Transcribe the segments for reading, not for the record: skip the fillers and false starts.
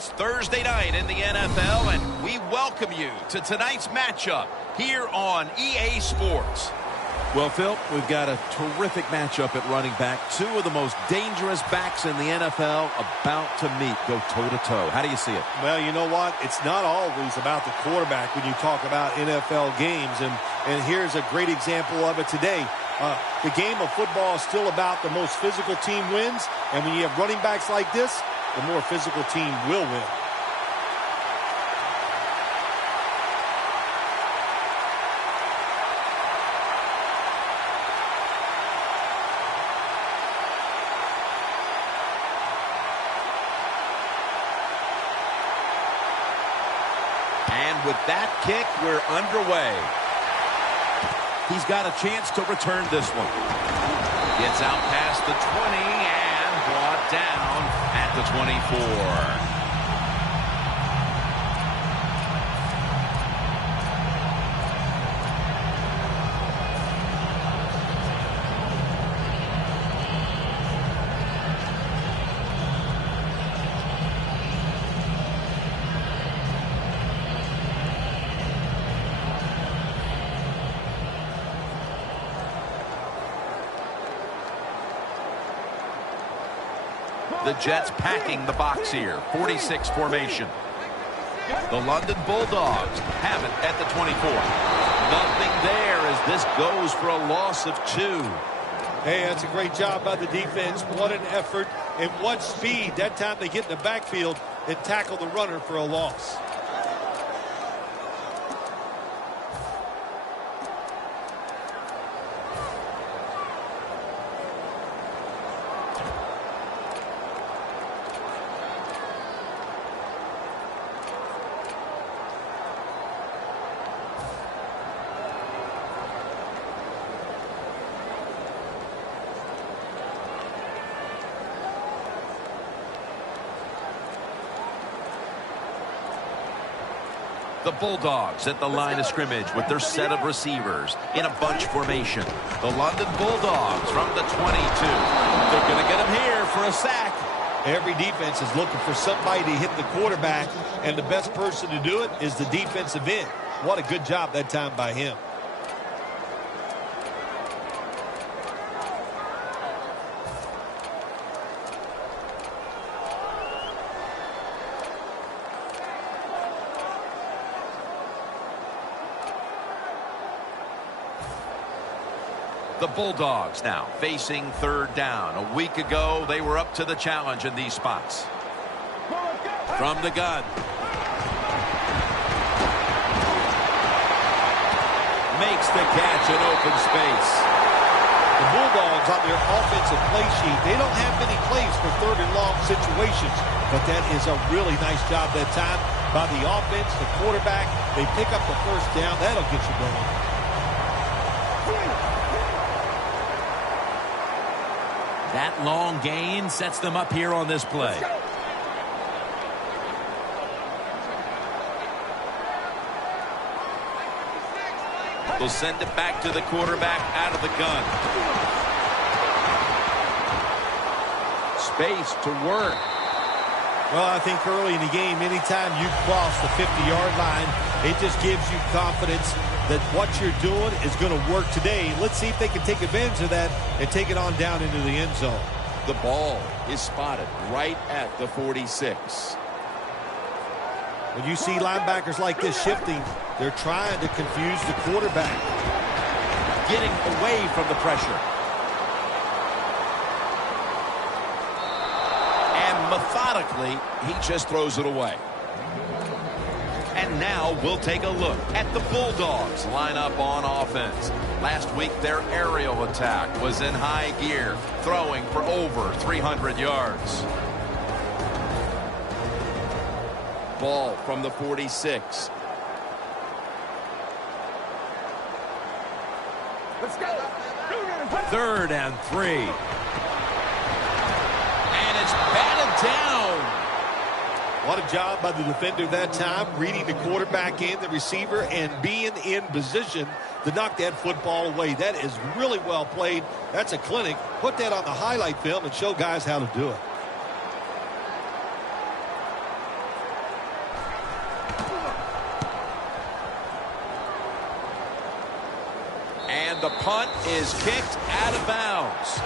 It's Thursday night in the NFL, and we welcome you to tonight's matchup here on EA Sports. Well, Phil, we've got a terrific matchup at running back. Two of the most dangerous backs in the NFL about to meet, go toe-to-toe. How do you see it? Well, you know what? It's not always about the quarterback when you talk about NFL games, and here's a great example of it today. The game of football is still about the most physical team wins, and when you have running backs like this, the more physical team will win. And with that kick, we're underway. He's got a chance to return this one. Gets out past the 20 and brought down at the 24. The Jets packing the box here. 46 formation. The London Bulldogs have it at the 24. Nothing there as this goes for a loss of 2. Hey, that's a great job by the defense. What an effort and what speed. That time they get in the backfield and tackle the runner for a loss. The Bulldogs at the line of scrimmage with their set of receivers in a bunch formation. The London Bulldogs from the 22. They're going to get him here for a sack. Every defense is looking for somebody to hit the quarterback, and the best person to do it is the defensive end. What a good job that time by him. The Bulldogs now facing third down. A week ago, they were up to the challenge in these spots. From the gun. Makes the catch in open space. The Bulldogs on their offensive play sheet, they don't have many plays for third and long situations, but that is a really nice job that time by the offense, the quarterback. They pick up the first down. That'll get you going. That long gain sets them up here on this play. They'll send it back to the quarterback out of the gun. Space to work. Well, I think early in the game, anytime you cross the 50-yard line, it just gives you confidence that what you're doing is going to work today. Let's see if they can take advantage of that and take it on down into the end zone. The ball is spotted right at the 46. When you see linebackers like this shifting, they're trying to confuse the quarterback. Getting away from the pressure. And methodically, he just throws it away. And now we'll take a look at the Bulldogs line up on offense. Last week, their aerial attack was in high gear, throwing for over 300 yards. Ball from the 46. Let's go. 3rd and 3. And it's batted down. What a job by the defender that time, reading the quarterback and the receiver and being in position to knock that football away. That is really well played. That's a clinic. Put that on the highlight film and show guys how to do it. punt is kicked out of bounds.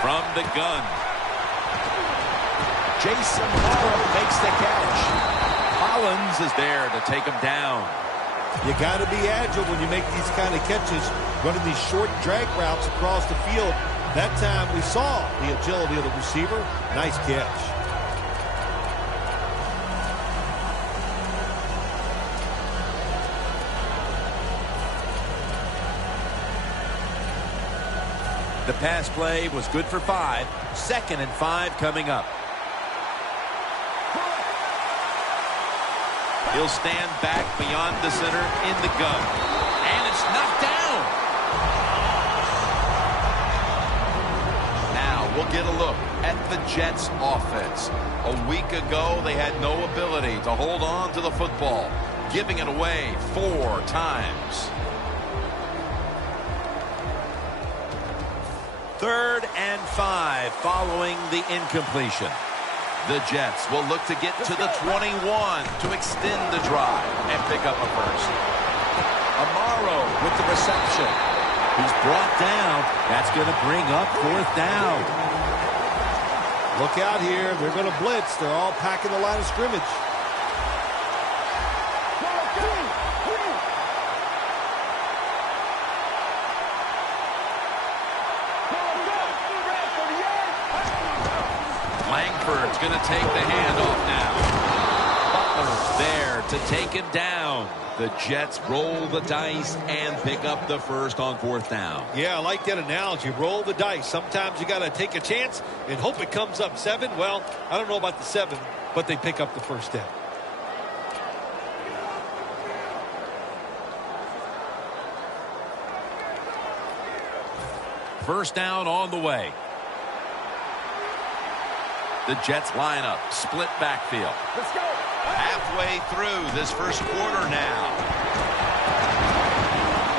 From the gun, Jason makes the catch. Collins is there to take him down. You got to be agile when you make these kind of catches, running these short drag routes across the field. That time we saw the agility of the receiver. Nice catch. The pass play was good for 5. 2nd and 5 coming up. He'll stand back beyond the center in the gun. And it's knocked down. Now we'll get a look at the Jets offense. A week ago, they had no ability to hold on to the football, giving it away 4 times. 3rd and 5 following the incompletion. The Jets will look to get to the 21 to extend the drive and pick up a first. Amaro with the reception. He's brought down. That's going to bring up 4th down. Look out here. They're going to blitz. They're all packing the line of scrimmage. Langford's going to take the handoff now. Butler's there to take him down. The Jets roll the dice and pick up the first on 4th down. Yeah, I like that analogy. Roll the dice. Sometimes you got to take a chance and hope it comes up 7. Well, I don't know about the 7, but they pick up the first down. First down on the way. The Jets line up, split backfield. Let's go. Halfway through this first quarter now.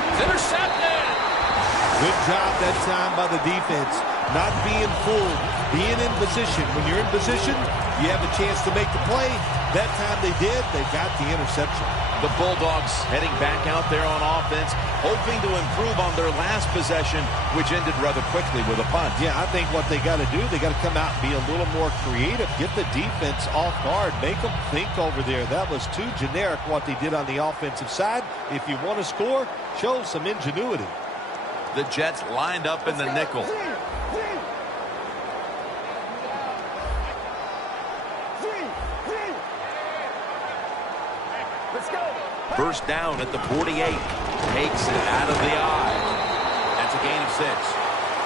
It's intercepted. Good job that time by the defense. Not being fooled, being in position. When you're in position, you have a chance to make the play. That time they did, they got the interception. The Bulldogs heading back out there on offense, hoping to improve on their last possession, which ended rather quickly with a punt. Yeah, I think what they got to do, they got to come out and be a little more creative. Get the defense off guard. Make them think over there. That was too generic what they did on the offensive side. If you want to score, show some ingenuity. The Jets lined up in the nickel. First down at the 48. Takes it out of the eye. That's a gain of 6.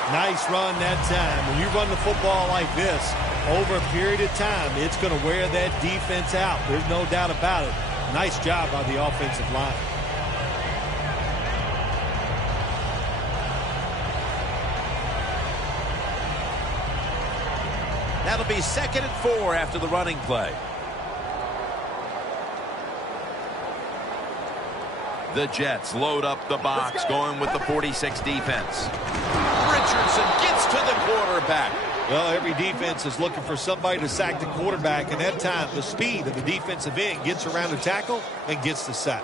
Nice run that time. When you run the football like this, over a period of time, it's going to wear that defense out. There's no doubt about it. Nice job by the offensive line. That'll be 2nd and 4 after the running play. The Jets load up the box, going with the 46 defense. Richardson gets to the quarterback. Well, every defense is looking for somebody to sack the quarterback, and that time the speed of the defensive end gets around the tackle and gets the sack.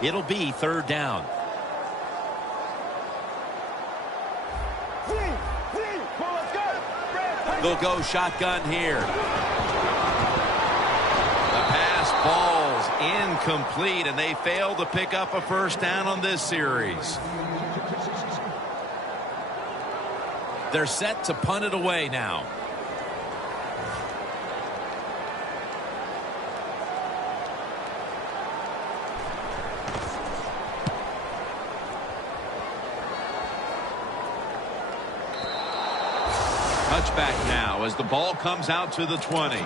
It'll be 3rd down. They'll go shotgun here. The pass falls incomplete, and they fail to pick up a first down on this series. They're set to punt it away now. Touchback now as the ball comes out to the 20.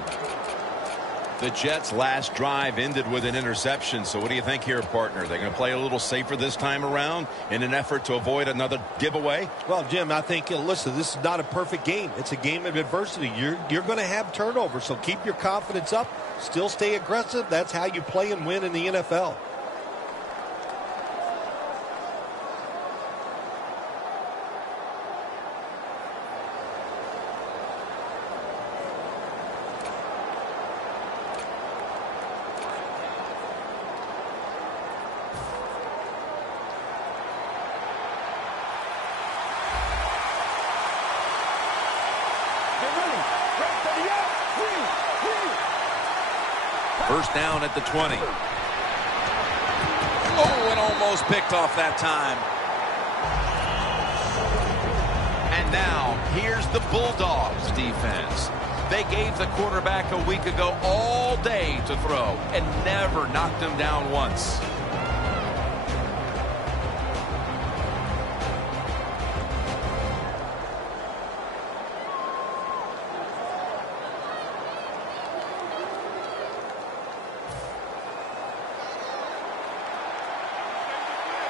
The Jets' last drive ended with an interception. So what do you think here, partner? They're going to play a little safer this time around in an effort to avoid another giveaway? Well, Jim, I think, listen, this is not a perfect game. It's a game of adversity. You're going to have turnovers, so keep your confidence up. Still stay aggressive. That's how you play and win in the NFL. First down at the 20. Oh, and almost picked off that time. And now, here's the Bulldogs defense. They gave the quarterback a week ago all day to throw and never knocked him down once.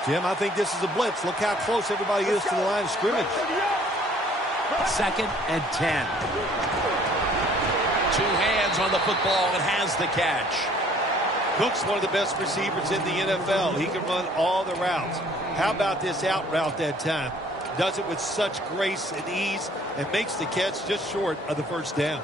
Jim, I think this is a blitz. Look how close everybody is to the line of scrimmage. 2nd and 10. Two hands on the football and has the catch. Cook's one of the best receivers in the NFL. He can run all the routes. How about this out route that time? Does it with such grace and ease and makes the catch just short of the first down.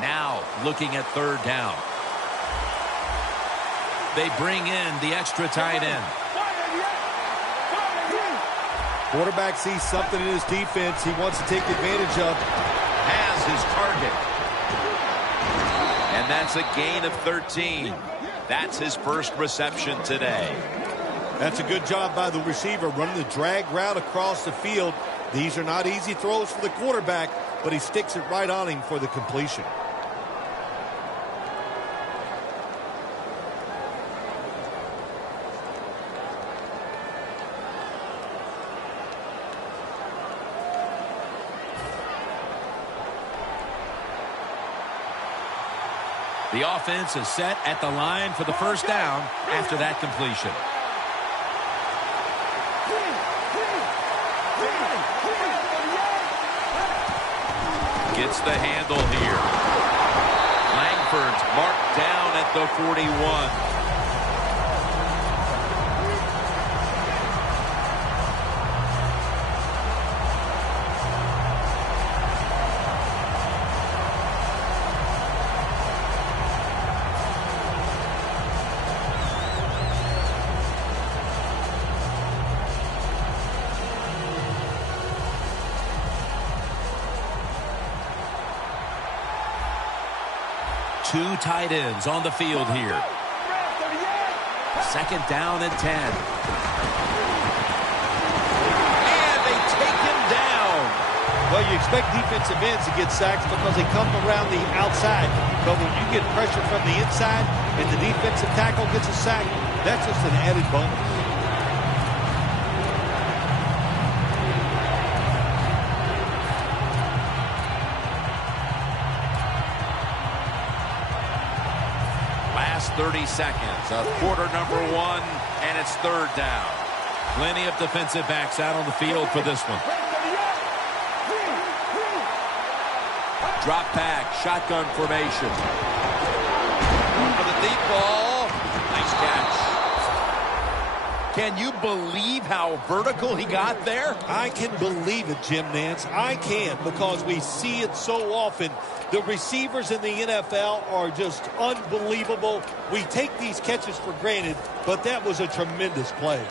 Now looking at 3rd down. They bring in the extra tight end. Quarterback sees something in his defense he wants to take advantage of. Has his target. And that's a gain of 13. That's his first reception today. That's a good job by the receiver running the drag route across the field. These are not easy throws for the quarterback, but he sticks it right on him for the completion. The offense is set at the line for the first down after that completion. Gets the handle here. Langford's marked down at the 41. Two tight ends on the field here. 2nd down and 10. And they take him down. Well, you expect defensive ends to get sacks because they come around the outside. But when you get pressure from the inside and the defensive tackle gets a sack, that's just an added bonus. Last 30 seconds of quarter number 1, and it's 3rd down. Plenty of defensive backs out on the field for this one. Drop back, shotgun formation. For the deep ball. Nice catch. Can you believe how vertical he got there? I can believe it, Jim Nance. I can, because we see it so often. The receivers in the NFL are just unbelievable. We take these catches for granted, but that was a tremendous play.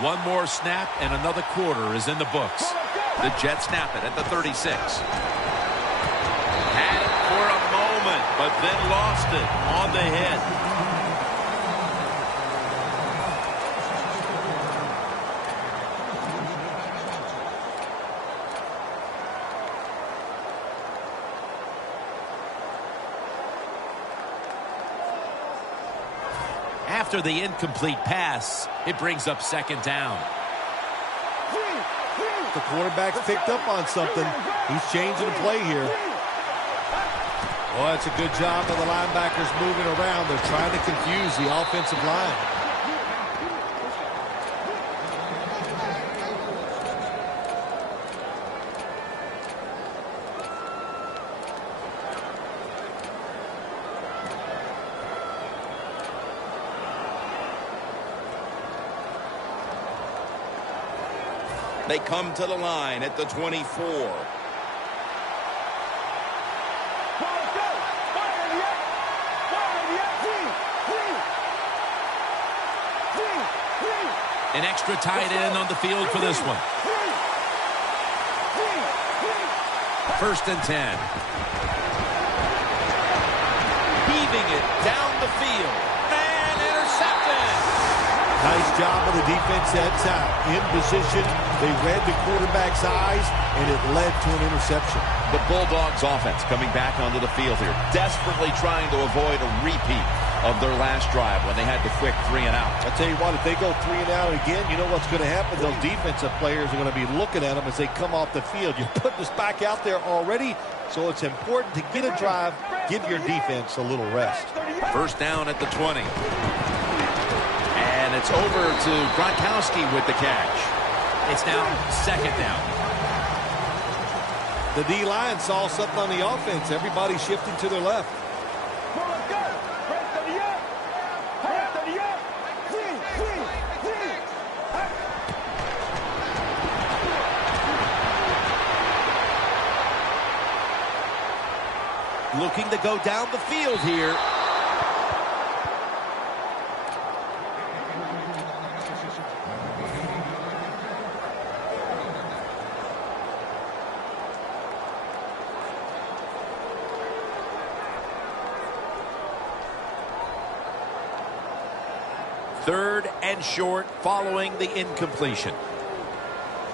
One more snap and another quarter is in the books. The Jets snap it at the 36. Had it for a moment, but then lost it on the hit. After the incomplete pass, it brings up second down. The quarterback's picked up on something. He's changing the play here. Well, that's a good job of the linebackers moving around. They're trying to confuse the offensive line. They come to the line at the 24. An extra tight end on the field for this one. 1st and 10. Heaving it down the field. And intercepted. Nice job of the defense that time. In position, they read the quarterback's eyes, and it led to an interception. The Bulldogs offense coming back onto the field here, desperately trying to avoid a repeat of their last drive when they had the quick 3 and out. I tell you what, if they go 3 and out again, you know what's going to happen? Those defensive players are going to be looking at them as they come off the field. You're putting us back out there already, so it's important to get a drive, give your defense a little rest. 1st down at the 20. And it's over to Gronkowski with the catch. It's now 2nd down. The D-line saw something on the offense. Everybody shifting to their left. Looking to go down the field here. Third and short following the incompletion.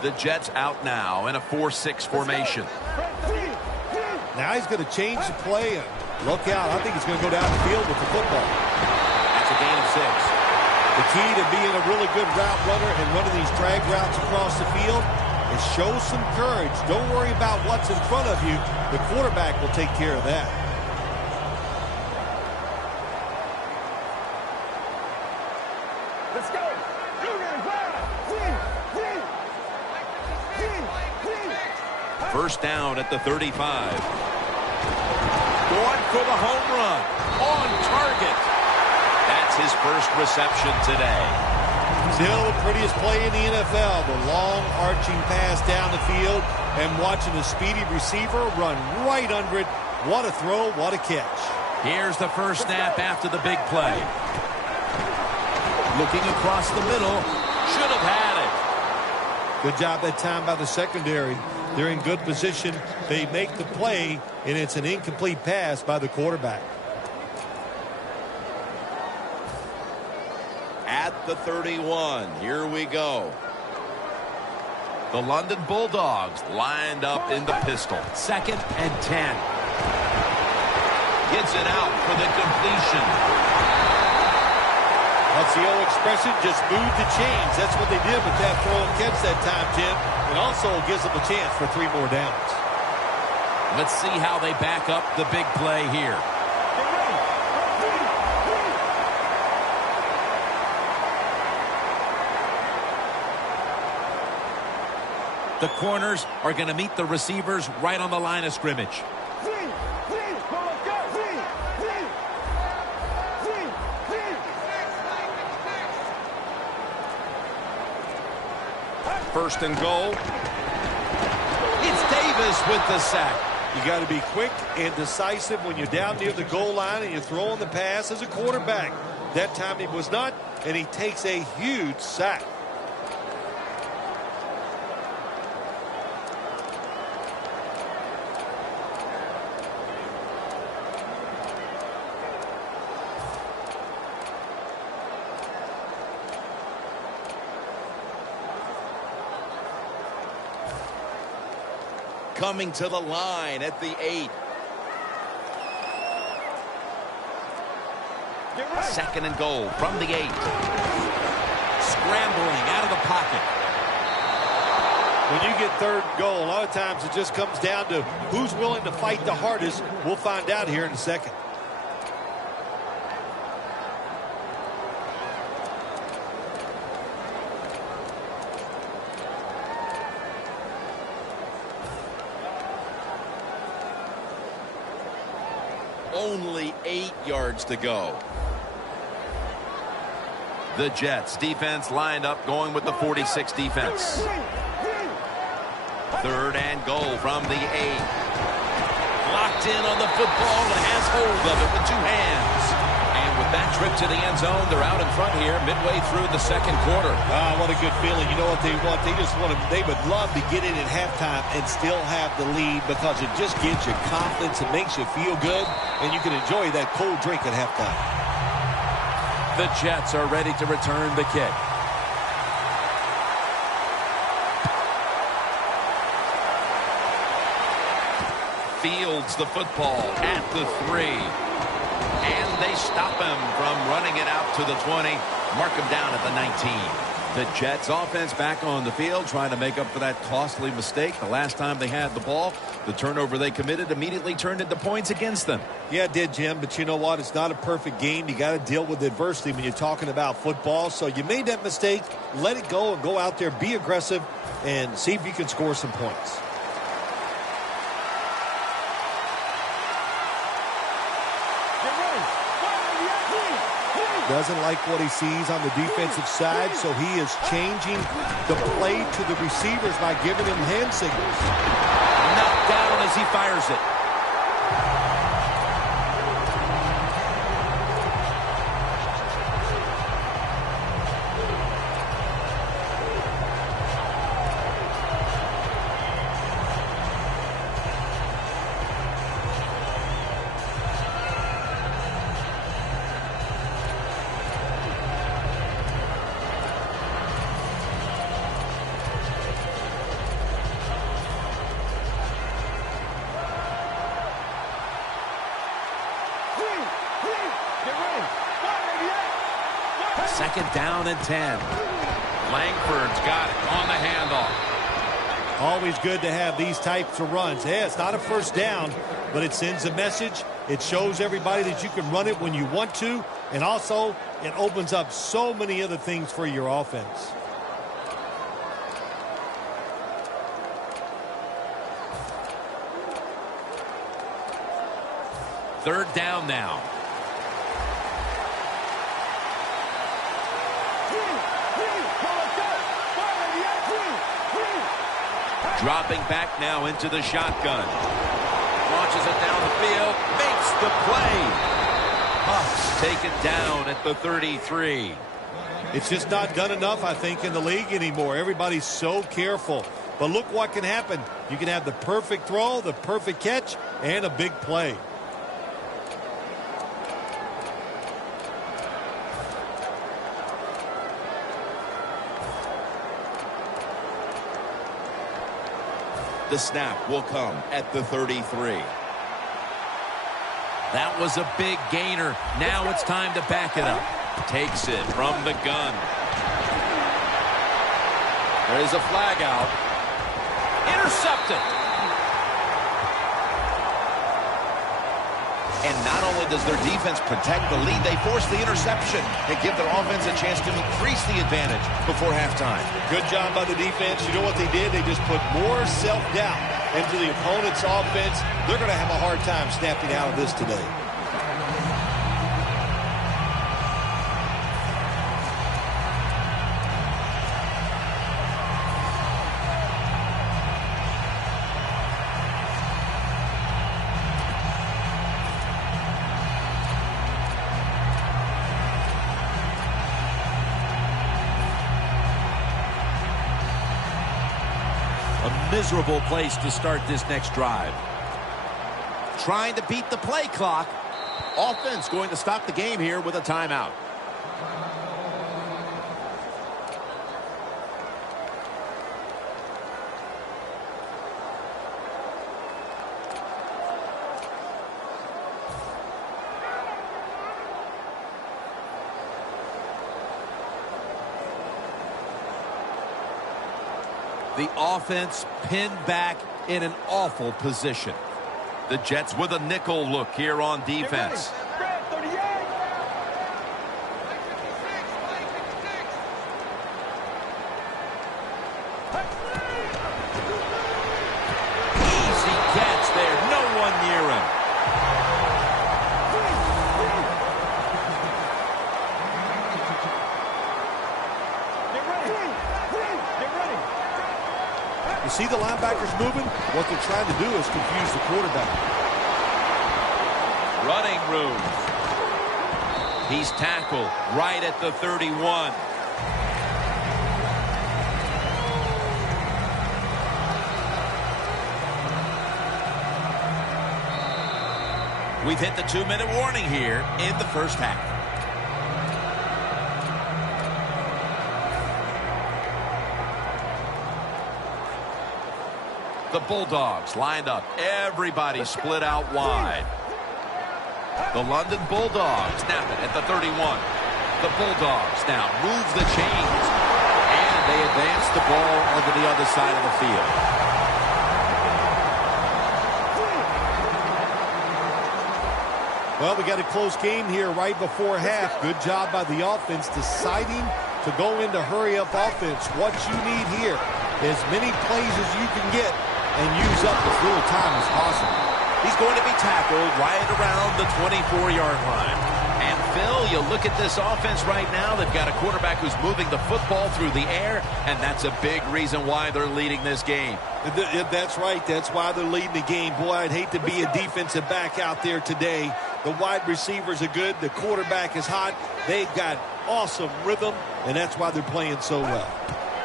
The Jets out now in a 4-6 formation. Now he's going to change the play. And look out. I think he's going to go down the field with the football. That's a gain of 6. The key to being a really good route runner and running these drag routes across the field is show some courage. Don't worry about what's in front of you. The quarterback will take care of that. Let's go. 1st down at the 35. Going for the home run. On target. That's his first reception today. Still the prettiest play in the NFL. The long arching pass down the field and watching a speedy receiver run right under it. What a throw, what a catch. Here's the first snap after the big play. Looking across the middle. Should have had it. Good job that time by the secondary. They're in good position. They make the play, and it's an incomplete pass by the quarterback. At the 31, here we go. The London Bulldogs lined up in the pistol. 2nd and 10. Gets it out for the completion. That's the old expression, just move the chains. That's what they did with that throw and catch that time, Jim. It also gives them a chance for 3 more downs. Let's see how they back up the big play here. The corners are going to meet the receivers right on the line of scrimmage. First and goal. It's Davis with the sack. You got to be quick and decisive when you're down near the goal line and you're throwing the pass as a quarterback. That time he was not, and he takes a huge sack. coming to the line at the 8. Second and goal from the 8. Scrambling out of the pocket. When you get third and goal, a lot of times it just comes down to who's willing to fight the hardest. We'll find out here in a second. Only 8 yards to go. The Jets defense lined up going with the 46 defense. Third and goal from the 8. Locked in on the football and has hold of it with 2 hands. And with that trip to the end zone, they're out in front here midway through the second quarter. Ah, what a good feeling. You know what they want? They would love to get in at halftime and still have the lead because it just gives you confidence and makes you feel good, and you can enjoy that cold drink at halftime. The Jets are ready to return the kick. Fields the football at the 3. And they stop him from running it out to the 20. Mark him down at the 19. The Jets offense back on the field trying to make up for that costly mistake. The last time they had the ball, the turnover they committed immediately turned into points against them. Yeah, it did, Jim, but you know what? It's not a perfect game. You got to deal with adversity when you're talking about football. So you made that mistake, let it go, and go out there, be aggressive, and see if you can score some points. Doesn't like what he sees on the defensive side, so he is changing the play to the receivers by giving him hand signals. Knocked down as he fires it. Second down and 10. Langford's got it on the handoff. Always good to have these types of runs. Yeah, it's not a first down, but it sends a message. It shows everybody that you can run it when you want to, and also it opens up so many other things for your offense. Third down now. Dropping back now into the shotgun. Launches it down the field. Makes the play. Bucks take it down at the 33. It's just not done enough, I think, in the league anymore. Everybody's so careful. But look what can happen. You can have the perfect throw, the perfect catch, and a big play. The snap will come at the 33. That was a big gainer. Now it's time to back it up. Takes it from the gun. There's a flag out. Intercepted. And not only does their defense protect the lead, they force the interception and give their offense a chance to increase the advantage before halftime. Good job by the defense. You know what they did? They just put more self-doubt into the opponent's offense. They're going to have a hard time snapping out of this today. Miserable place to start this next drive. Trying to beat the play clock. Offense going to stop the game here with a timeout. The offense pinned back in an awful position. The Jets with a nickel look here on defense. Easy catch there. No one near him. You see the linebackers moving? What they're trying to do is confuse the quarterback. Running room. He's tackled right at the 31. We've hit the 2-minute warning here in the first half. The Bulldogs lined up. Everybody split out wide. The London Bulldogs snap it at the 31. The Bulldogs now move the chains. And they advance the ball onto the other side of the field. Well, we got a close game here right before half. Good job by the offense deciding to go into hurry-up offense. What you need here, as many plays as you can get and use up as little time as possible. He's going to be tackled right around the 24-yard line. And, Phil, you look at this offense right now. They've got a quarterback who's moving the football through the air, and that's a big reason why they're leading this game. That's right. That's why they're leading the game. Boy, I'd hate to be a defensive back out there today. The wide receivers are good. The quarterback is hot. They've got awesome rhythm, and that's why they're playing so well.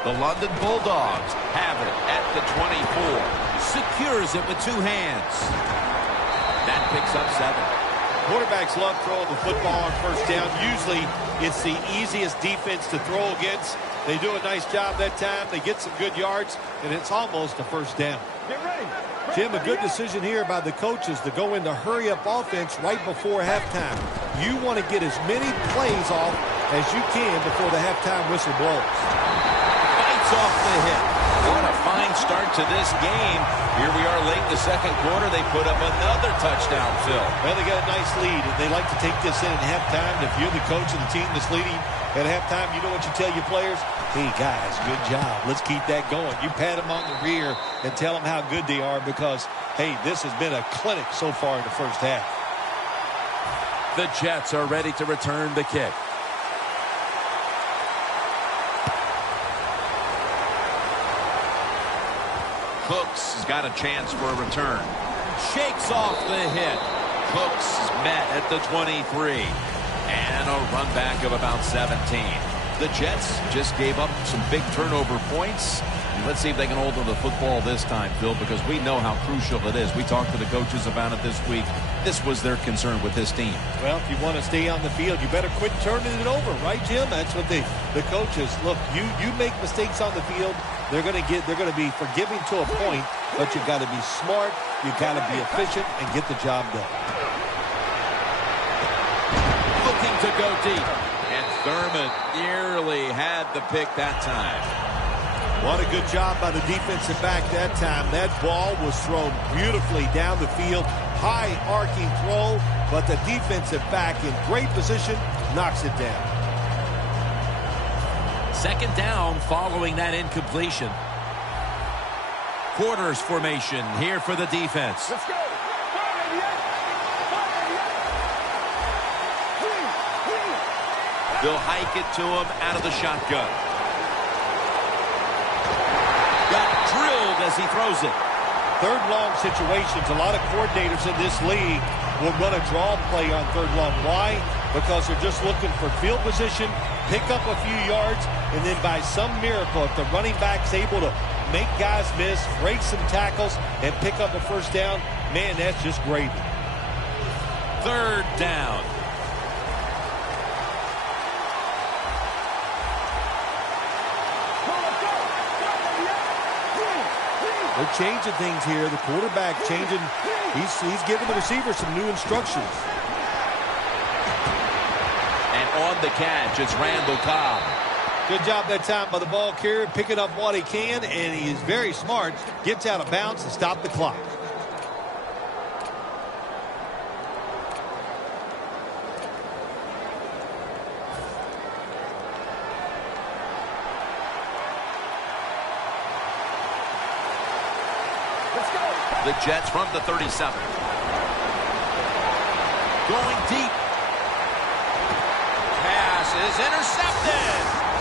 The London Bulldogs have it at the 24. Secures it with two hands. That picks up 7. Quarterbacks love throwing the football on first down. Usually it's the easiest defense to throw against. They do a nice job that time. They get some good yards, and it's almost a first down. Get ready. Jim, a good decision here by the coaches to go into hurry-up offense right before halftime. You want to get as many plays off as you can before the halftime whistle blows. Bites off the hit. What a fine start to this game. Here we are late in the second quarter. They put up another touchdown, Phil. Well, they got a nice lead, and they like to take this in at halftime. If you're the coach of the team that's leading at halftime, you know what you tell your players? Hey, guys, good job. Let's keep that going. You pat them on the rear and tell them how good they are because, hey, this has been a clinic so far in the first half. The Jets are ready to return the kick. Cooks has got a chance for a return. Shakes off the hit. Cooks met at the 23. And a run back of about 17. The Jets just gave up some big turnover points. And let's see if they can hold on to the football this time, Phil, because we know how crucial it is. We talked to the coaches about it this week. This was their concern with this team. Well, if you want to stay on the field, you better quit turning it over, right, Jim? That's what the coaches look. You make mistakes on the field, they're going to be forgiving to a point, but you got to be smart, you got to be efficient, and get the job done. Looking to go deep. And Thurman nearly had the pick that time. What a good job by the defensive back that time. That ball was thrown beautifully down the field. High arcing throw, but the defensive back in great position knocks it down. Second down following that incompletion. Quarters formation here for the defense. Let's go. They'll hike it to him out of the shotgun. Got drilled as he throws it. Third long situations, a lot of coordinators in this league will run a draw play on third long. Why? Because they're just looking for field position, pick up a few yards, and then by some miracle, if the running back's able to make guys miss, break some tackles, and pick up a first down, man, that's just gravy. Third down. They're changing things here. The quarterback changing. He's giving the receiver some new instructions. And on the catch, it's Randall Cobb. Good job that time by the ball carrier, picking up what he can, and he is very smart. Gets out of bounds to stop the clock. Let's go. The Jets from the 37. Going deep. Pass is intercepted.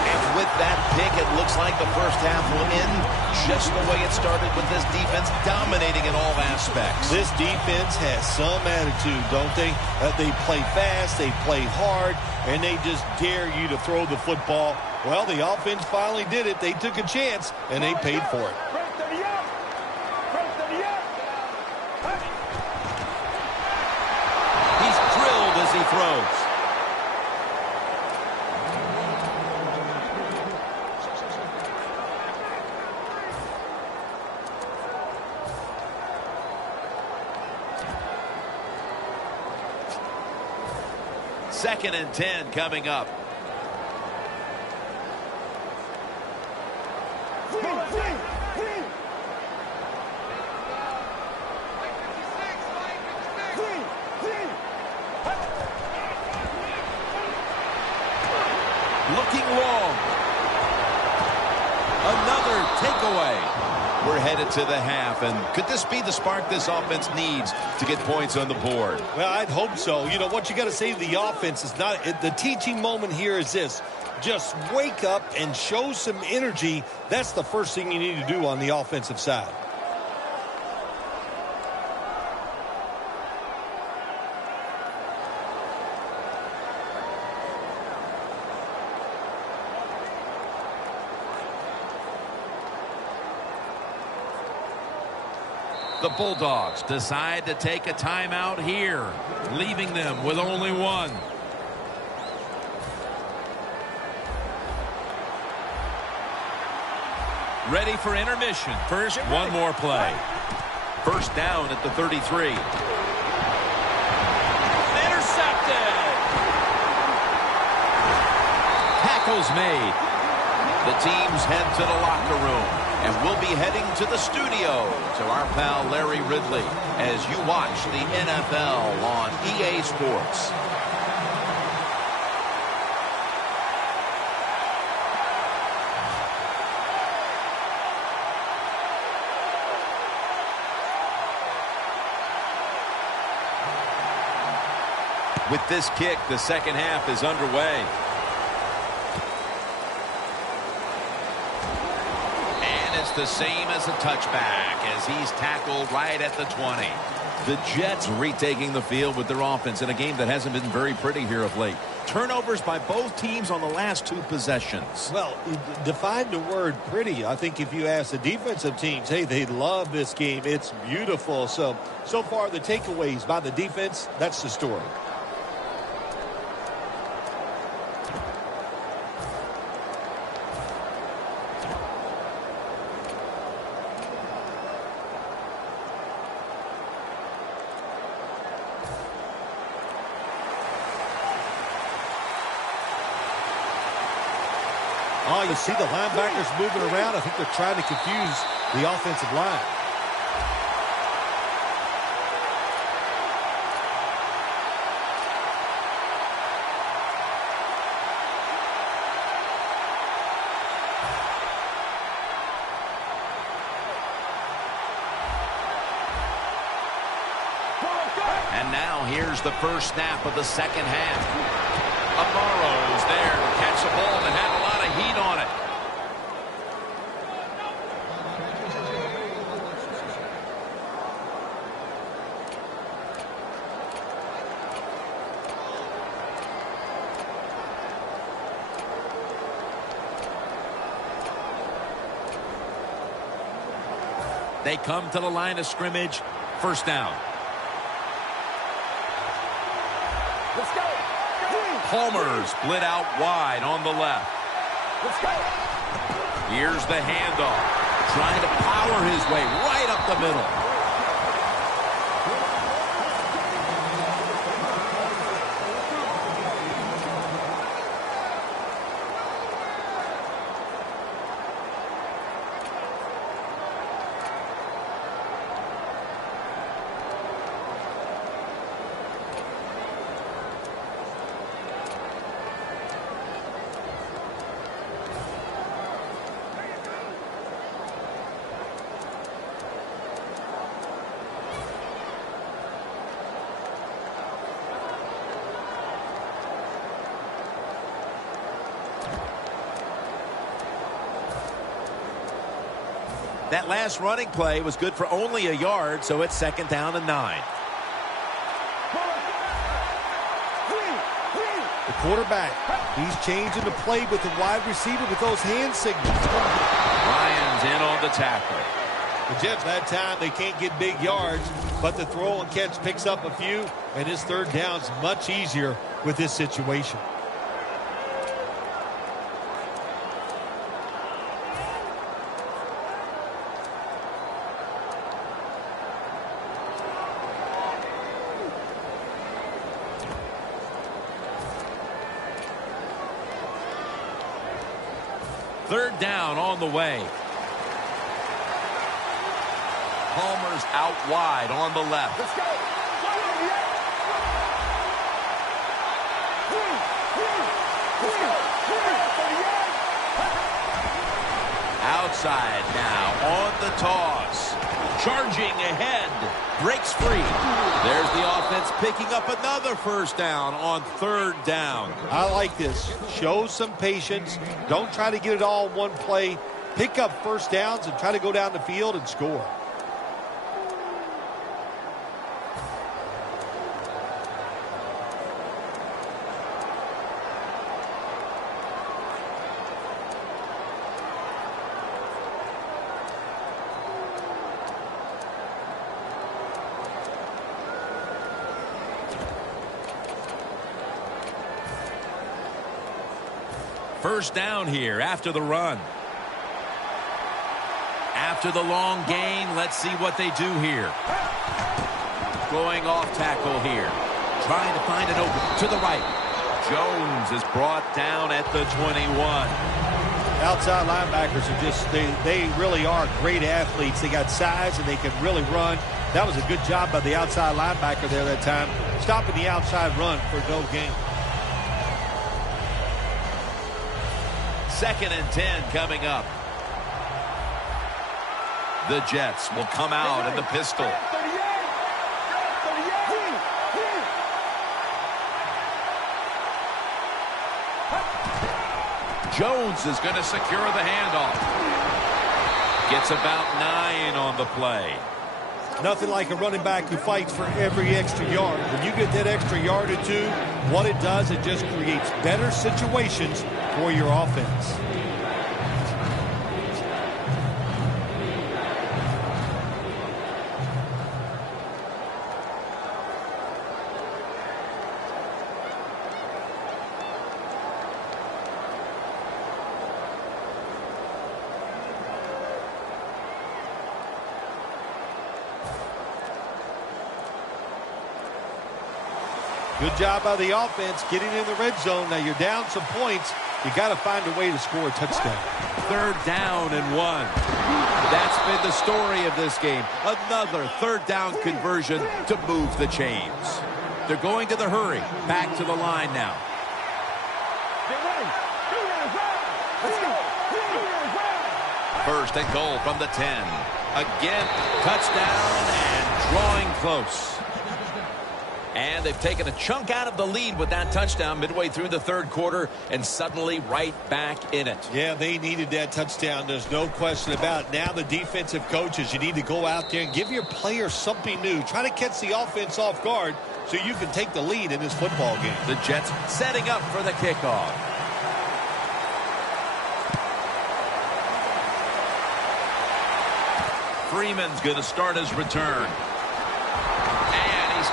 And with that pick, it looks like the first half will end just the way it started, with this defense dominating in all aspects. This defense has some attitude, don't they? They play fast, they play hard, and they just dare you to throw the football. Well, the offense finally did it. They took a chance, and they paid for it. He's drilled as he throws. Second and 10 coming up. Looking long. Another takeaway. We're headed to the half, and could this be the spark this offense needs to get points on the board? Well, I'd hope so. You know, what you got to say to the offense is not the teaching moment here is this. Just wake up and show some energy. That's the first thing you need to do on the offensive side. The Bulldogs decide to take a timeout here, leaving them with only one. Ready for intermission. First, one more play. First down at the 33. Intercepted. Tackles made. The teams head to the locker room. And we'll be heading to the studio to our pal Larry Ridley as you watch the NFL on EA Sports. With this kick, the second half is underway. The same as a touchback as he's tackled right at the 20. The Jets retaking the field with their offense in a game that hasn't been very pretty here of late. Turnovers by both teams on the last two possessions. Well, define the word pretty. I think if you ask the defensive teams, hey, they love this game. It's beautiful. So far the takeaways by the defense, that's the story. Oh, you see the linebackers moving around. I think they're trying to confuse the offensive line. And now here's the first snap of the second half. Amaro's there to catch the ball that had a lot of heat on it. They come to the line of scrimmage. First down. Let's go. Palmer split out wide on the left. Let's go. Here's the handoff. Trying to power his way right up the middle. That last running play was good for only a yard, so it's 2nd down and 9. The quarterback, he's changing the play with the wide receiver with those hand signals. Ryan's in on the tackle. The Jets, that time, they can't get big yards, but the throw and catch picks up a few, and his 3rd down's much easier with this situation. Third down on the way. Palmer's out wide on the left. Let's go. Outside now on the toss. Charging ahead. Breaks free. There's the offense picking up another 1st down on 3rd down. I like this. Show some patience. Don't try to get it all in one play. Pick up 1st downs and try to go down the field and score. First down here after the run. After the long gain, let's see what they do here. Going off tackle here. Trying to find it open to the right. Jones is brought down at the 21. Outside linebackers are just, they really are great athletes. They got size and they can really run. That was a good job by the outside linebacker there that time, stopping the outside run for no gain. 2nd and 10 coming up. The Jets will come out in the pistol. Jones is going to secure the handoff. Gets about 9 on the play. Nothing like a running back who fights for every extra yard. When you get that extra yard or two, what it does, it just creates better situations for your offense. Good job by the offense getting in the red zone. Now you're down some points. You got to find a way to score a touchdown. 3rd down and 1. That's been the story of this game. Another 3rd down conversion to move the chains. They're going to the hurry. Back to the line now. First and goal from the 10. Again, touchdown and drawing close. And they've taken a chunk out of the lead with that touchdown midway through the 3rd quarter and suddenly right back in it. Yeah, they needed that touchdown. There's no question about it. Now the defensive coaches, you need to go out there and give your players something new. Try to catch the offense off guard so you can take the lead in this football game. The Jets setting up for the kickoff. Freeman's going to start his return.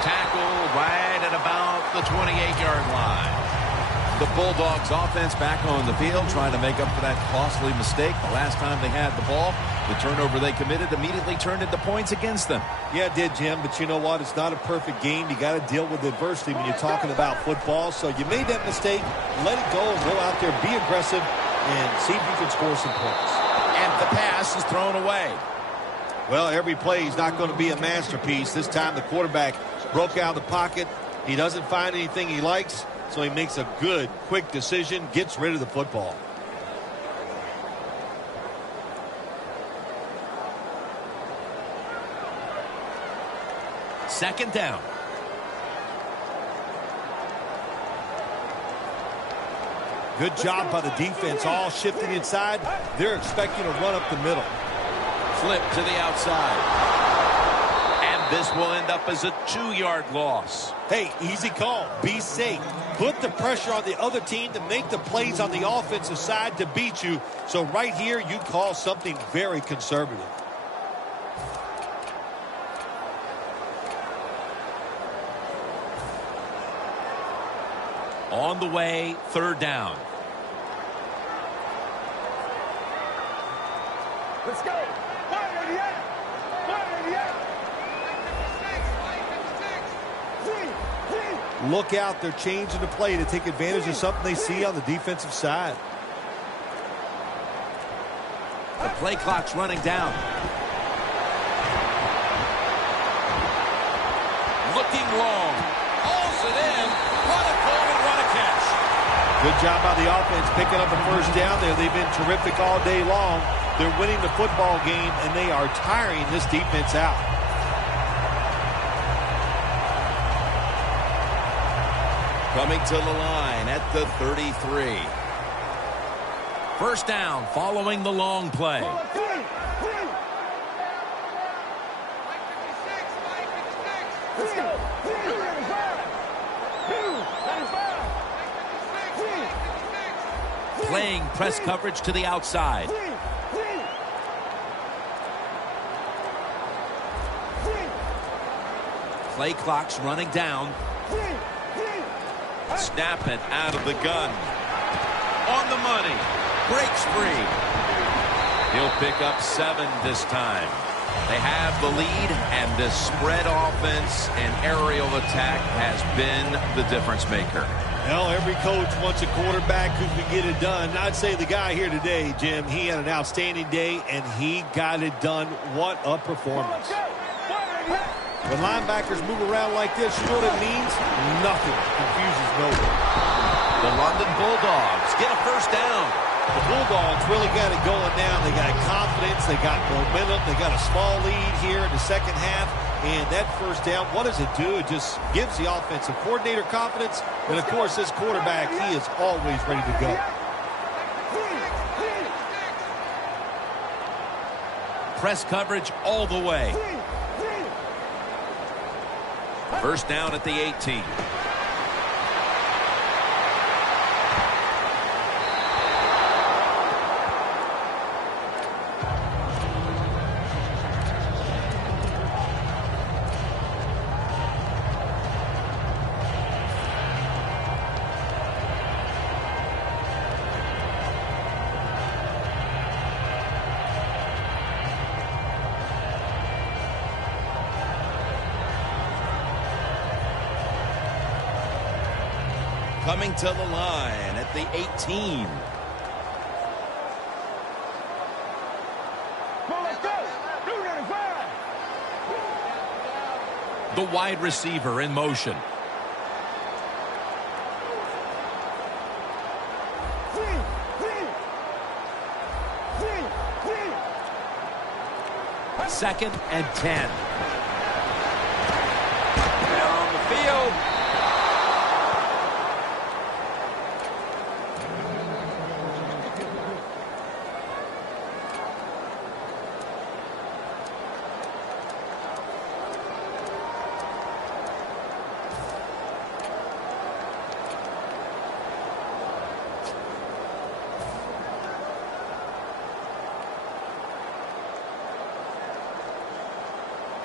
Tackled right at about the 28-yard line. The Bulldogs offense back on the field trying to make up for that costly mistake. The last time they had the ball, the turnover they committed immediately turned into points against them. Yeah, it did, Jim, but you know what? It's not a perfect game. You got to deal with adversity when you're talking about football. So you made that mistake, let it go, and go out there, be aggressive, and see if you can score some points. And the pass is thrown away. Well, every play is not going to be a masterpiece. This time the quarterback broke out of the pocket. He doesn't find anything he likes, so he makes a good, quick decision, gets rid of the football. Second down. Good job by the defense, all shifting inside. They're expecting to run up the middle. Slip to the outside. And this will end up as a 2-yard loss. Hey, easy call. Be safe. Put the pressure on the other team to make the plays on the offensive side to beat you. So right here, you call something very conservative. On the way, 3rd down. Let's go. Look out, they're changing the play to take advantage of something they see on the defensive side. The play clock's running down. Looking long. Hauls it in. What a goal and what a catch. Good job by the offense picking up a 1st down there. They've been terrific all day long. They're winning the football game, and they are tiring this defense out. Coming to the line at the 33. 1st down following the long play. Let's go. Playing press coverage to the outside. Play clock's running down. Snap it out of the gun. On the money. Breaks free. He'll pick up 7 this time. They have the lead, and this spread offense and aerial attack has been the difference maker. Well, every coach wants a quarterback who can get it done. I'd say the guy here today, Jim, he had an outstanding day, and he got it done. What a performance. When linebackers move around like this, you know what it means? Nothing confuses nobody. The London Bulldogs get a 1st down. The Bulldogs really got it going now. They got confidence. They got momentum. They got a small lead here in the 2nd half. And that 1st down, what does it do? It just gives the offensive coordinator confidence. And, of course, this quarterback, he is always ready to go. Press coverage all the way. 1st down at the 18. Coming to the line at the 18. The wide receiver in motion. Second and 10. Down the field.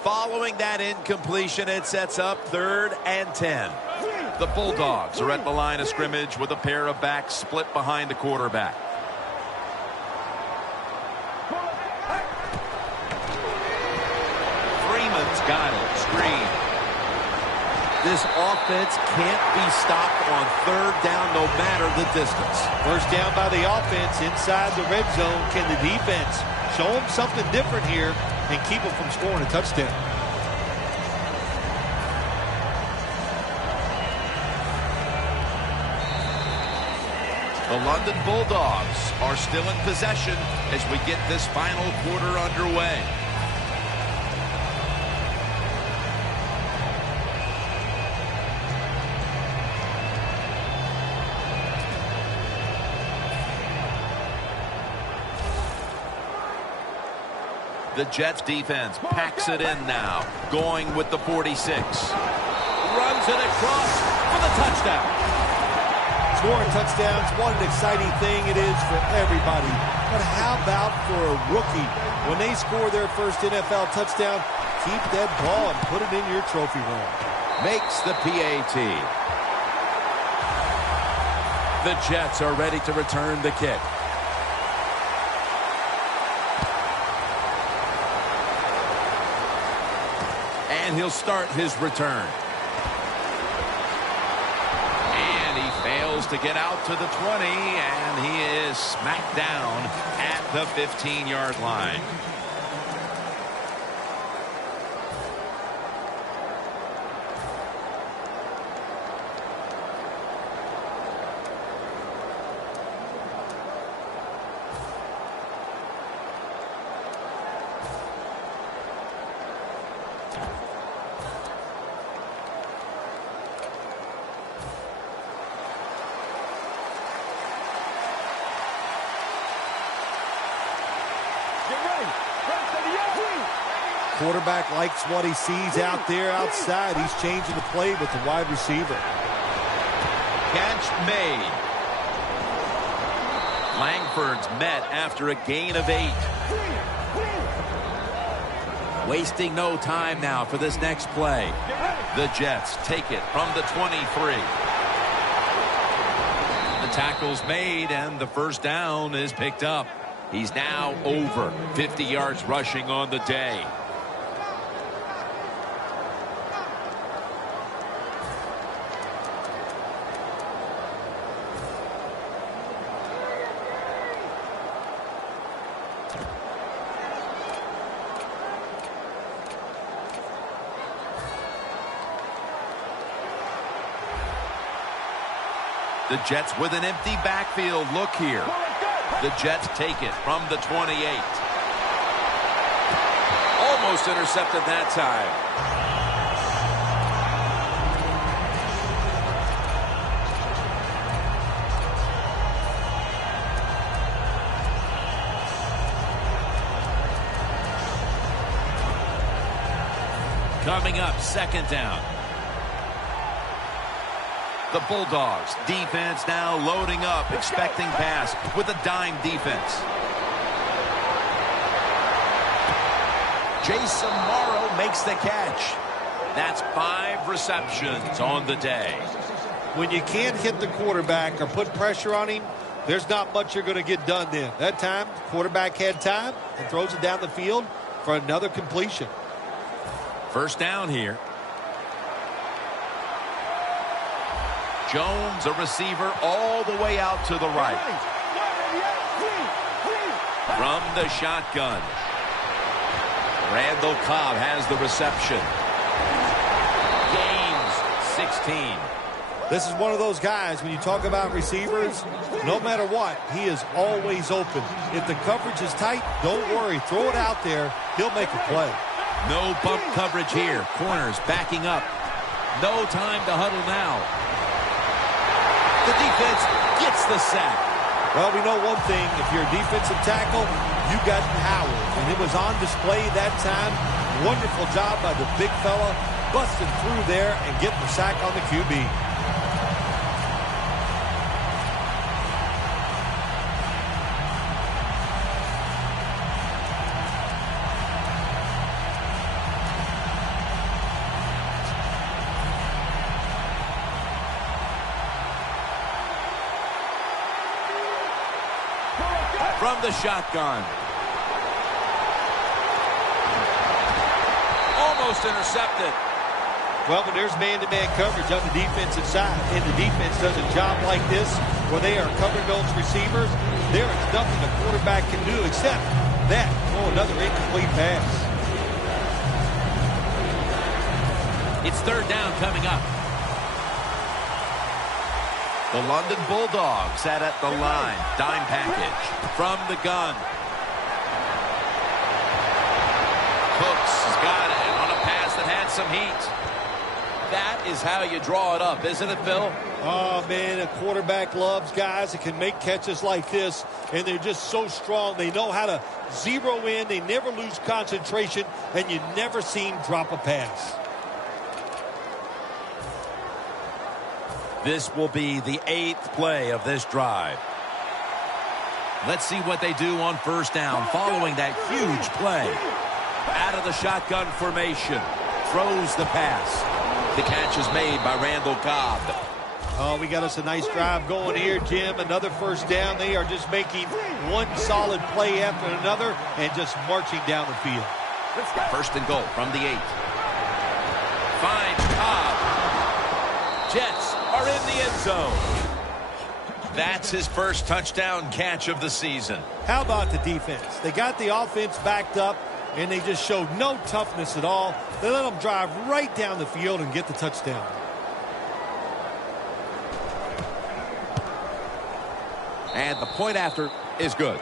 Following that incompletion, it sets up 3rd and 10. The Bulldogs are at the line of scrimmage with a pair of backs split behind the quarterback. Freeman's got it. Screen. This offense can't be stopped on 3rd down no matter the distance. 1st down by the offense inside the red zone. Can the defense show them something different here and keep them from scoring a touchdown? The London Bulldogs are still in possession as we get this final quarter underway. The Jets defense packs it in now, going with the 46. Runs it across for the touchdown. Scoring touchdowns, what an exciting thing it is for everybody. But how about for a rookie? When they score their first NFL touchdown, keep that ball and put it in your trophy room. Makes the PAT. The Jets are ready to return the kick. And he'll start his return. And he fails to get out to the 20, and he is smacked down at the 15-yard line. Quarterback likes what he sees out there outside. He's changing the play with the wide receiver. Catch made. Langford's met after a gain of 8. Wasting no time now for this next play. The Jets take it from the 23. The tackle's made, and the first down is picked up. He's now over 50 yards rushing on the day. The Jets with an empty backfield. Look here. The Jets take it from the 28. Almost intercepted that time. Coming up, second down. The Bulldogs defense now loading up, expecting pass with a dime defense. Jason Morrow makes the catch. That's 5 receptions on the day. When you can't hit the quarterback or put pressure on him, there's not much you're going to get done then. That time, the quarterback had time and throws it down the field for another completion. First down here. Jones, a receiver, all the way out to the right. From the shotgun. Randall Cobb has the reception. Gains 16. This is one of those guys, when you talk about receivers, no matter what, he is always open. If the coverage is tight, don't worry. Throw it out there. He'll make a play. No bump coverage here. Corners backing up. No time to huddle now. The defense gets the sack. Well, we know one thing. If you're a defensive tackle, you got power. And it was on display that time. Wonderful job by the big fella, busting through there and getting the sack on the QB. From the shotgun. Almost intercepted. Well, when there's man-to-man coverage on the defensive side, and the defense does a job like this, where they are covering those receivers, there is nothing the quarterback can do except that. Oh, another incomplete pass. It's third down coming up. The London Bulldogs sat at the line. Dime package. From the gun. Cooks has got it on a pass that had some heat. That is how you draw it up, isn't it, Phil? Oh, man, a quarterback loves guys that can make catches like this, and they're just so strong. They know how to zero in. They never lose concentration, and you never see him drop a pass. This will be the 8th play of this drive. Let's see what they do on first down following that huge play. Out of the shotgun formation. Throws the pass. The catch is made by Randall Cobb. Oh, we got us a nice drive going here, Jim. Another first down. They are just making one solid play after another and just marching down the field. First and goal from the 8. Finds Cobb. Jets are in the end zone. That's his first touchdown catch of the season. How about the defense? They got the offense backed up, and they just showed no toughness at all. They let them drive right down the field and get the touchdown. And the point after is good.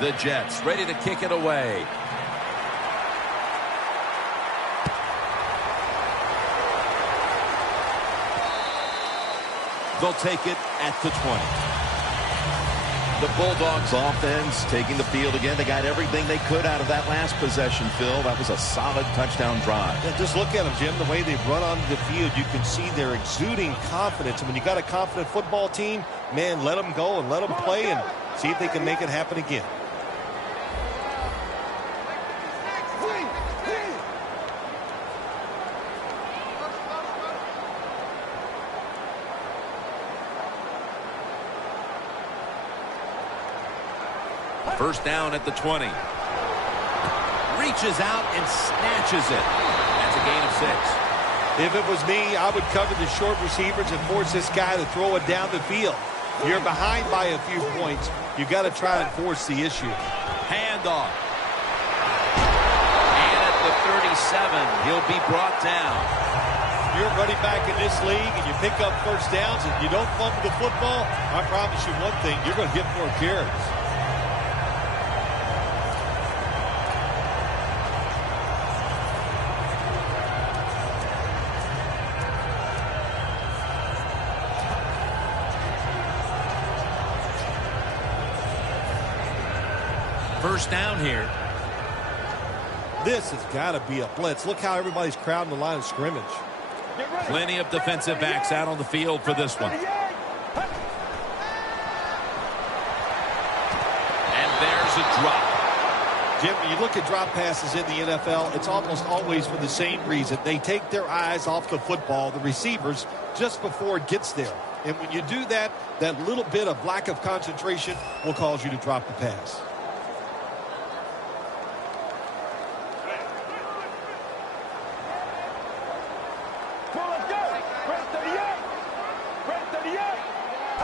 The Jets ready to kick it away. They'll take it at the 20. The Bulldogs offense taking the field again. They got everything they could out of that last possession, Phil. That was a solid touchdown drive. Yeah, just look at them, Jim. The way they run onto the field, you can see they're exuding confidence. And when you got a confident football team, man, let them go and let them play and see if they can make it happen again. First down at the 20. Reaches out and snatches it. That's a gain of 6. If it was me, I would cover the short receivers and force this guy to throw it down the field. You're behind by a few points. You got to try and force the issue. Handoff. And at the 37, he'll be brought down. You're running back in this league and you pick up first downs and you don't fumble the football, I promise you one thing, you're going to get more carries. First down here. This has got to be a blitz. Look how everybody's crowding the line of scrimmage. Plenty of defensive backs out on the field for this one. And there's a drop. Jim, when you look at drop passes in the NFL, it's almost always for the same reason. They take their eyes off the football, the receivers, just before it gets there. And when you do that, that little bit of lack of concentration will cause you to drop the pass.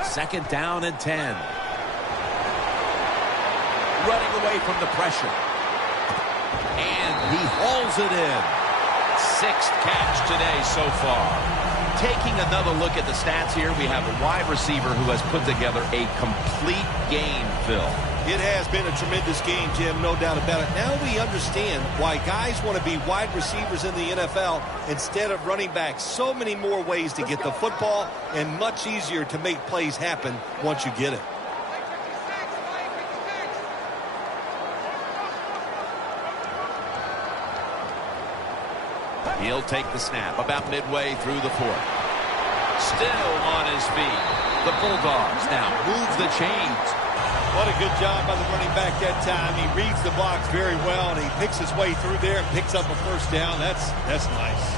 Second down and 10. Running away from the pressure. And he hauls it in. 6th catch today so far. Taking another look at the stats here, we have a wide receiver who has put together a complete game, Phil. It has been a tremendous game, Jim, no doubt about it. Now we understand why guys want to be wide receivers in the NFL instead of running backs. So many more ways to get the football and much easier to make plays happen once you get it. He'll take the snap about midway through the 4th. Still on his feet. The Bulldogs now move the chains. What a good job by the running back that time. He reads the blocks very well, and he picks his way through there and picks up a first down. That's nice.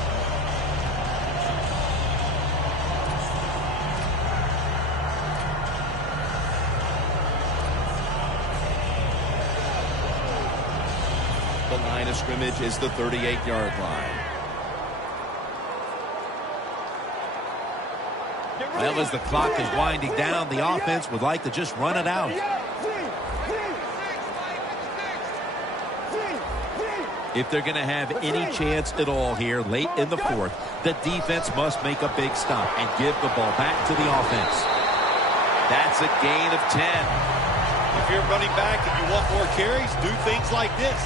The line of scrimmage is the 38-yard line. Well, as the clock is winding down, the offense would like to just run it out. If they're going to have any chance at all here late in the 4th, the defense must make a big stop and give the ball back to the offense. That's a gain of 10. If you're running back and you want more carries, do things like this.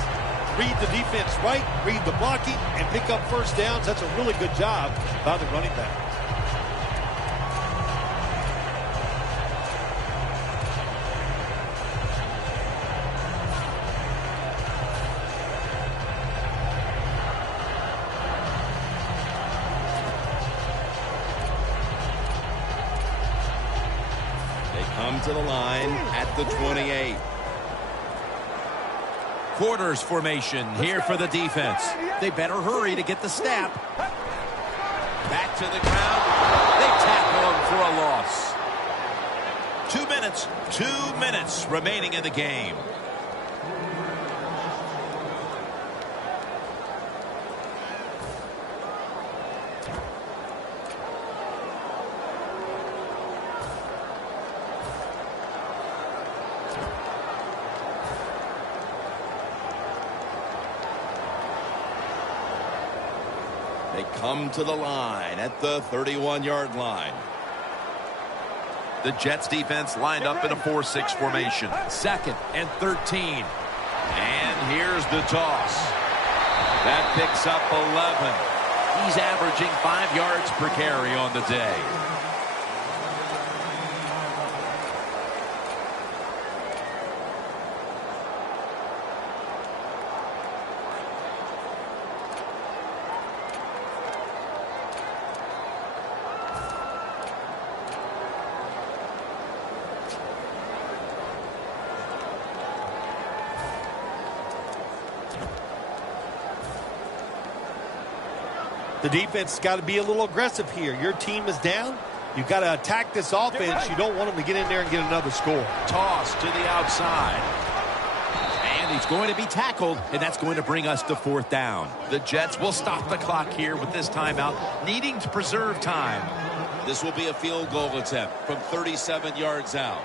read the defense right, read the blocking, and pick up first downs. That's a really good job by the running back. Come to the line at the 28. Quarters formation here for the defense. They better hurry to get the snap. Back to the ground. They tackle him for a loss. 2 minutes remaining in the game. They come to the line at the 31-yard line. The Jets defense lined up in a 4-6 formation. 2nd and 13. And here's the toss. That picks up 11. He's averaging 5 yards per carry on the day. The defense has got to be a little aggressive here. Your team is down. You've got to attack this offense. You don't want them to get in there and get another score. Toss to the outside. And he's going to be tackled, and that's going to bring us to 4th down. The Jets will stop the clock here with this timeout, needing to preserve time. This will be a field goal attempt from 37 yards out.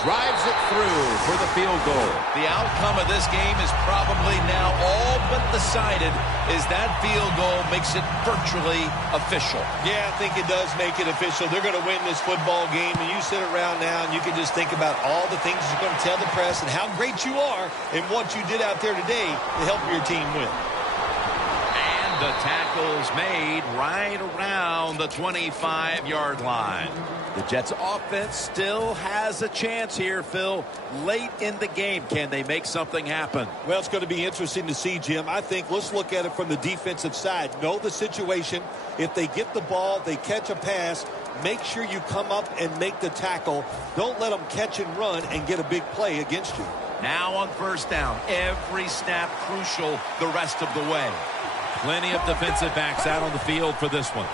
Drives it through for the field goal. The outcome of this game is probably now all but decided, as that field goal makes it virtually official. Yeah, I think it does make it official. They're going to win this football game, and you sit around now and you can just think about all the things you're going to tell the press and how great you are and what you did out there today to help your team win. And the tackle's made right around the 25-yard line. The Jets offense still has a chance here, Phil. Late in the game, can they make something happen? Well, it's going to be interesting to see, Jim. I think let's look at it from the defensive side. Know the situation. If they get the ball, they catch a pass, make sure you come up and make the tackle. Don't let them catch and run and get a big play against you. Now on 1st down, every snap crucial the rest of the way. Plenty of defensive backs out on the field for this one.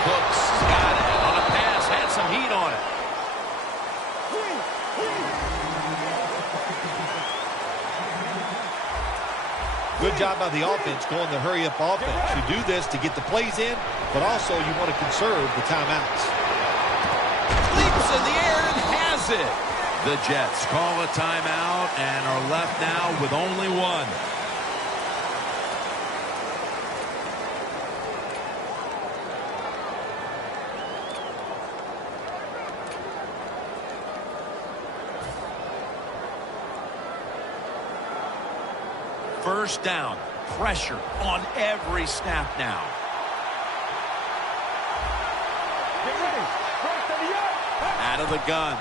Cooks got it on a pass, had some heat on it. Good job by the offense going the hurry-up offense. You do this to get the plays in, but also you want to conserve the timeouts. Leaps in the air and has it. The Jets call a timeout and are left now with only one. First down, pressure on every snap now. Get ready. Out of the gun.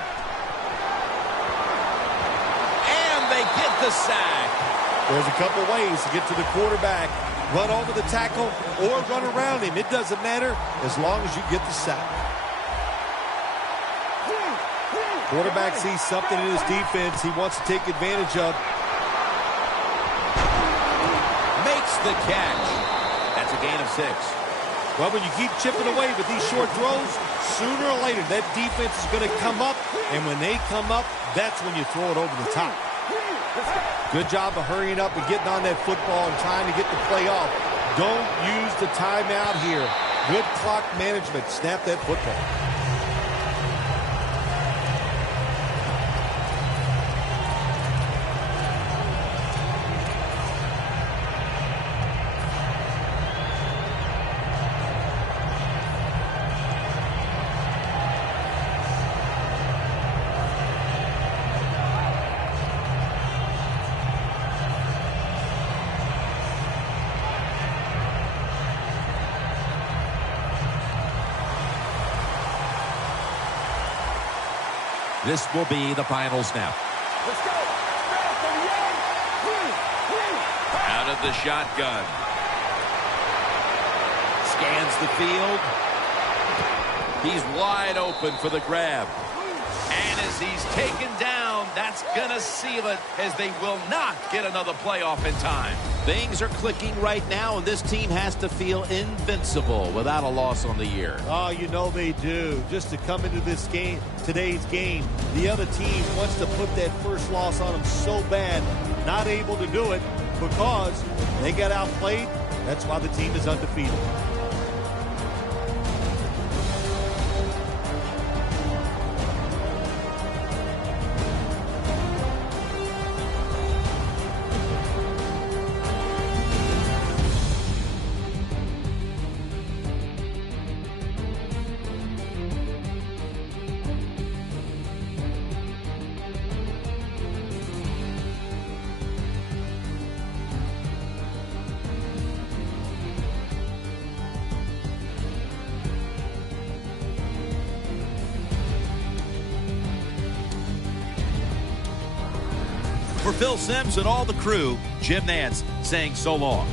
And they get the sack. There's a couple ways to get to the quarterback. Run over the tackle or run around him. It doesn't matter as long as you get the sack. Quarterback sees something in his defense he wants to take advantage of. The catch. That's a gain of 6. Well, when you keep chipping away with these short throws, sooner or later that defense is going to come up, and when they come up, that's when you throw it over the top. Good job of hurrying up and getting on that football and trying to get the play off. Don't use the timeout here. Good clock management. Snap that football. This will be the final snap. Let's go. Out of the shotgun. Scans the field. He's wide open for the grab. And as he's taken down, that's going to seal it, as they will not get another playoff in time. Things are clicking right now, and this team has to feel invincible without a loss on the year. Oh, you know they do. Just to come into this game, today's game, the other team wants to put that first loss on them so bad, not able to do it because they got outplayed. That's why the team is undefeated. For Phil Simms and all the crew, Jim Nantz saying so long.